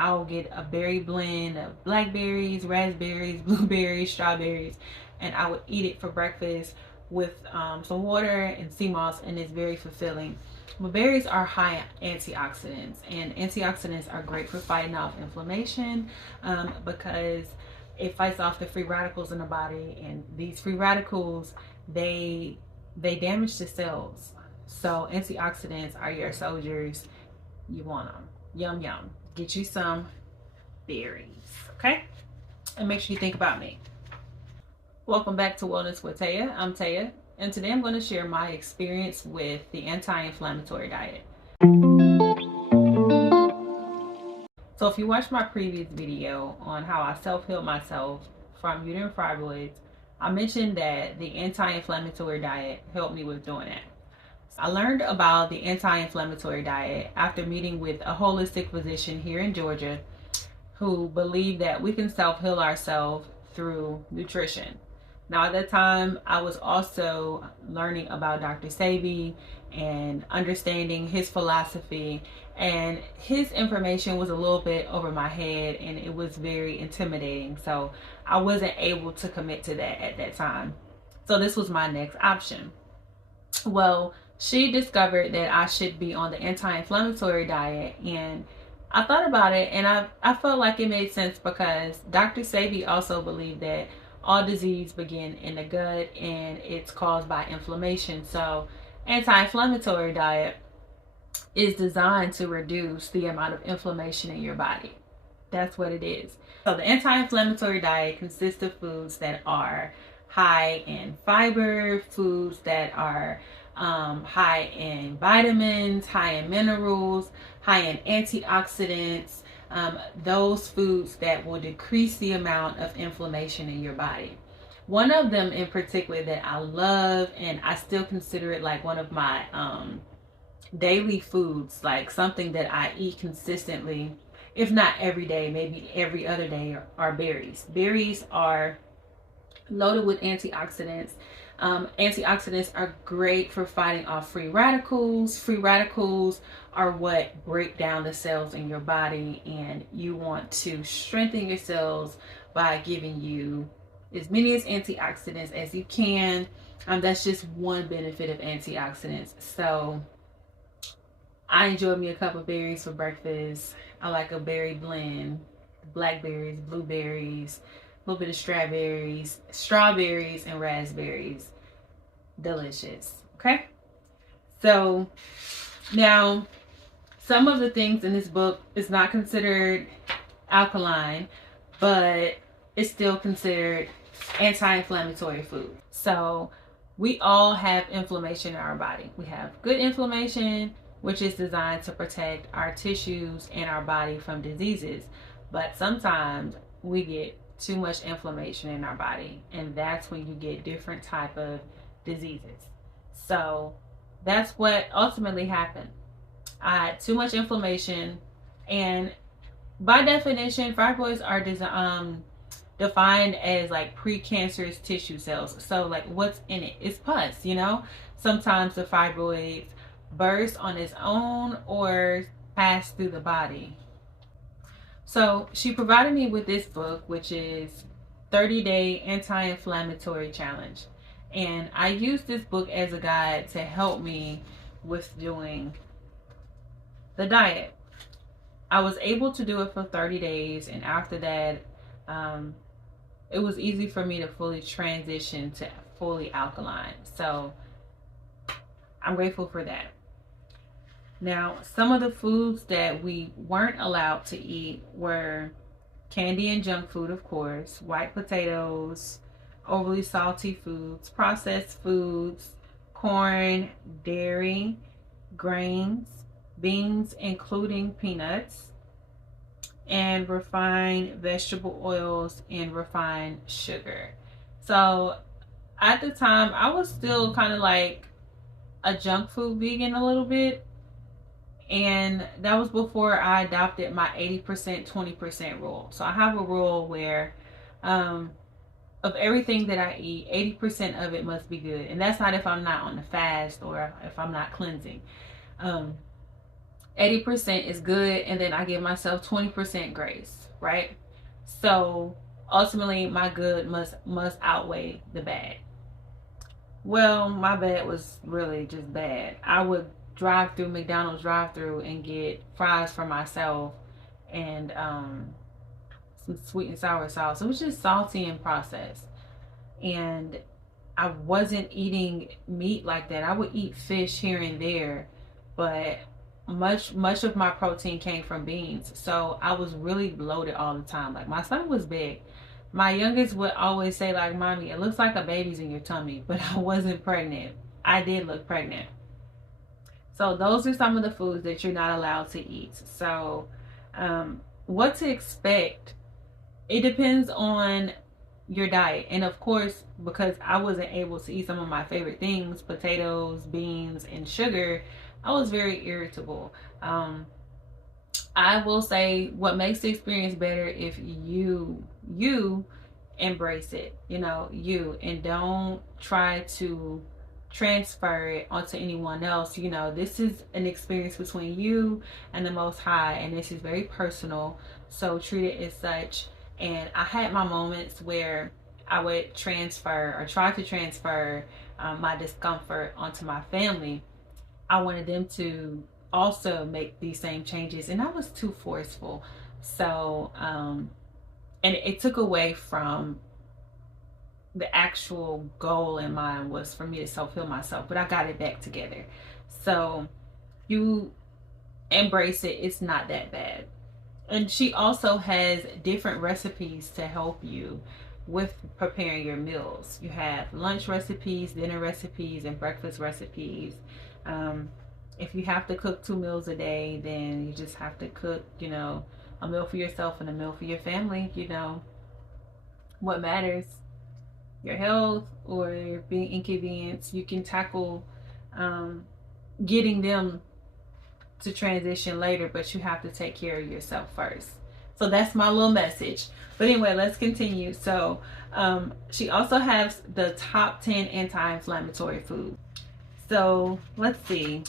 I'll get a berry blend of blackberries, raspberries, blueberries, strawberries, and I would eat it for breakfast with some water and sea moss, and it's very fulfilling. But berries are high in antioxidants, and antioxidants are great for fighting off inflammation because it fights off the free radicals in the body, and these free radicals they they damage the cells. So antioxidants are your soldiers. You want them. Yum yum. Get you some berries, okay? And make sure you think about me. Welcome back to Wellness with Taya. I'm Taya, and today I'm going to share my experience with the anti-inflammatory diet. So if you watched my previous video on how I self-healed myself from uterine fibroids, I mentioned that the anti-inflammatory diet helped me with doing that. I learned about the anti-inflammatory diet after meeting with a holistic physician here in Georgia who believed that we can self-heal ourselves through nutrition. Now, at that time, I was also learning about Dr. Sebi and understanding his philosophy, and his information was a little bit over my head and it was very intimidating. So I wasn't able to commit to that at that time. So this was my next option. Well, she discovered that I should be on the anti-inflammatory diet, and I thought about it, and I felt like it made sense because Dr. Sebi also believed that all disease begin in the gut and it's caused by inflammation. So anti-inflammatory diet is designed to reduce the amount of inflammation in your body. That's what it is. So the anti-inflammatory diet consists of foods that are high in fiber, foods that are high in vitamins, high in minerals, high in antioxidants, those foods that will decrease the amount of inflammation in your body. One of them in particular that I love, and I still consider it like one of my daily foods, like something that I eat consistently, if not every day, maybe every other day, are berries. Berries are loaded with antioxidants. Antioxidants are great for fighting off free radicals. Free radicals are what break down the cells in your body, and you want to strengthen your cells by giving you as many as antioxidants as you can. That's just one benefit of antioxidants. So I enjoy me a cup of berries for breakfast. I like a berry blend, blackberries, blueberries, a little bit of strawberries, and raspberries. Delicious. Okay? So now, some of the things in this book is not considered alkaline, but it's still considered anti-inflammatory food. So we all have inflammation in our body. We have good inflammation, which is designed to protect our tissues and our body from diseases. But sometimes we get too much inflammation in our body, and that's when you get different type of diseases. So that's what ultimately happened. I had too much inflammation, and by definition, fibroids are defined as like precancerous tissue cells. So like what's in it? It's pus, you know? Sometimes the fibroids burst on its own or pass through the body. So she provided me with this book, which is 30-Day Anti-Inflammatory Challenge. And I used this book as a guide to help me with doing the diet. I was able to do it for 30 days, and after that, it was easy for me to fully transition to fully alkaline. So I'm grateful for that. Now, some of the foods that we weren't allowed to eat were candy and junk food, of course, white potatoes, overly salty foods, processed foods, corn, dairy, grains, beans, including peanuts, and refined vegetable oils and refined sugar. So at the time, I was still kind of like a junk food vegan a little bit. And that was before I adopted my 80% 20% rule. So I have a rule where of everything that I eat, 80% of it must be good. And that's not if I'm not on the fast or if I'm not cleansing. 80% is good, and then I give myself 20% grace, right? So ultimately my good must outweigh the bad. Well, my bad was really just bad. I would drive through McDonald's drive through and get fries for myself and some sweet and sour sauce. It was just salty and processed. And I wasn't eating meat like that. I would eat fish here and there, but much of my protein came from beans. So I was really bloated all the time. Like my stomach was big. My youngest would always say, like, "Mommy, it looks like a baby's in your tummy," but I wasn't pregnant. I did look pregnant. So those are some of the foods that you're not allowed to eat. So what to expect, it depends on your diet. And of course, because I wasn't able to eat some of my favorite things, potatoes, beans, and sugar, I was very irritable. I will say what makes the experience better if you embrace it, and don't try to transfer it onto anyone else. This is an experience between you and the Most High, and this is very personal, so treat it as such. And I had my moments where I would transfer or try to transfer my discomfort onto my family. I wanted them to also make these same changes, and I was too forceful. So and it took away from the actual goal in mind, was for me to self-heal myself, but I got it back together. So you embrace it. It's not that bad. And she also has different recipes to help you with preparing your meals. You have lunch recipes, dinner recipes, and breakfast recipes. If you have to cook 2 meals a day, then you just have to cook, a meal for yourself and a meal for your family. What matters, your health or being inconvenienced. You can tackle getting them to transition later, but you have to take care of yourself first. So that's my little message. But anyway, let's continue. So she also has the top 10 anti-inflammatory foods. So let's see.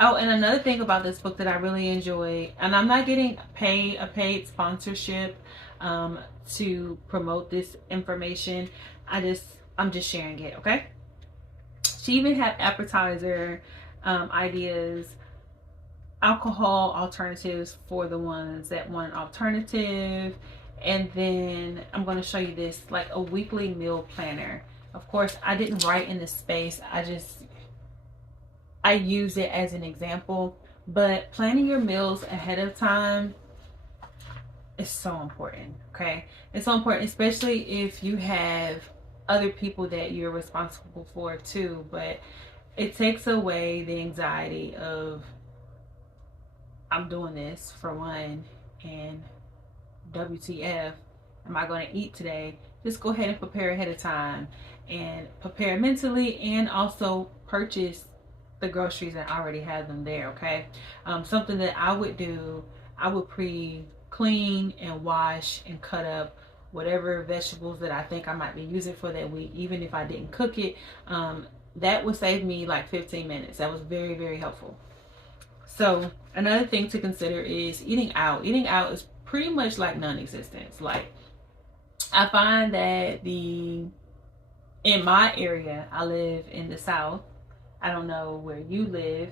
Oh, and another thing about this book that I really enjoy, and I'm not getting a paid sponsorship to promote this information. I'm just sharing it, okay? She even had appetizer ideas, alcohol alternatives for the ones that want an alternative. And then I'm going to show you this, like a weekly meal planner. Of course, I didn't write in this space. I use it as an example, but planning your meals ahead of time is so important. Okay, it's so important, especially if you have other people that you're responsible for too. But it takes away the anxiety of, I'm doing this for one, and WTF am I going to eat today? Just go ahead and prepare ahead of time, and prepare mentally, and also purchase the groceries and already have them there. Okay, something that I would do, I would clean and wash and cut up whatever vegetables that I think I might be using for that week, even if I didn't cook it. That would save me like 15 minutes. That was very, very helpful. So another thing to consider is eating out. Eating out is pretty much like non-existent. Like, I find that in my area, I live in the South. I don't know where you live,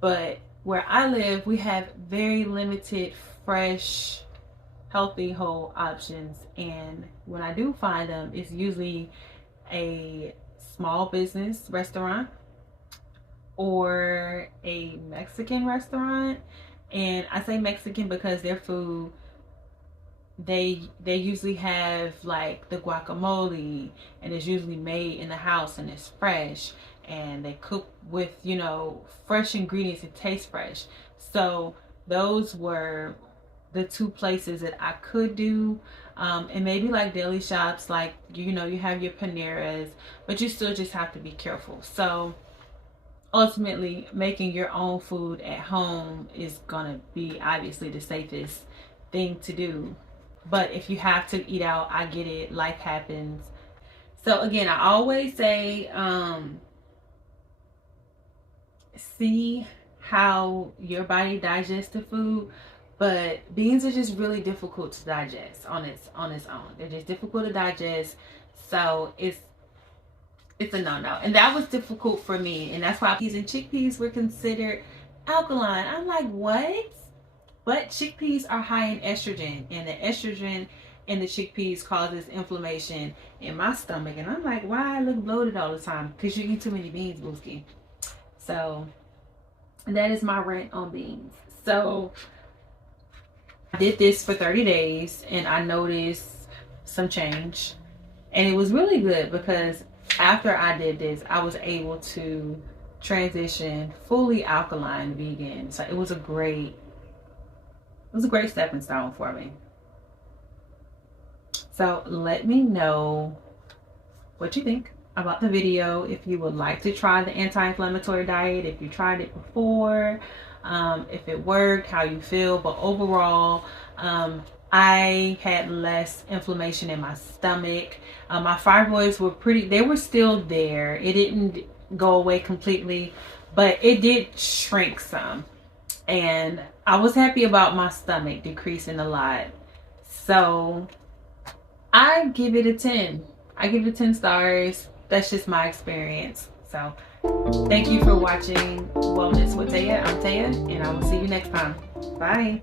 but where I live, we have very limited fresh, healthy, whole options. And when I do find them, it's usually a small business restaurant or a Mexican restaurant. And I say Mexican because their food, they usually have like the guacamole, and it's usually made in the house, and it's fresh, and they cook with fresh ingredients. It tastes fresh. So those were the 2 places that I could do. And maybe like deli shops, like you have your Paneras, but you still just have to be careful. So ultimately, making your own food at home is gonna be obviously the safest thing to do. But if you have to eat out, I get it, life happens. So again, I always say see how your body digests the food, but beans are just really difficult to digest on its own. They're just difficult to digest, so it's a no-no. And that was difficult for me, and that's why peas and chickpeas were considered alkaline. I'm like, what? But chickpeas are high in estrogen, and the estrogen in the chickpeas causes inflammation in my stomach. And I'm like, why I look bloated all the time? Because you eat too many beans, Booski. So that is my rant on beans. So I did this for 30 days and I noticed some change. And it was really good because after I did this, I was able to transition fully alkaline vegan. So it was a great stepping stone for me. So let me know what you think about the video. If you would like to try the anti-inflammatory diet, if you tried it before, if it worked, how you feel. But overall, I had less inflammation in my stomach. My fibroids were they were still there. It didn't go away completely, but it did shrink some. And I was happy about my stomach decreasing a lot. So I give it a 10. I give it 10 stars. That's just my experience. So thank you for watching Wellness with Taya. I'm Taya, and I will see you next time. Bye.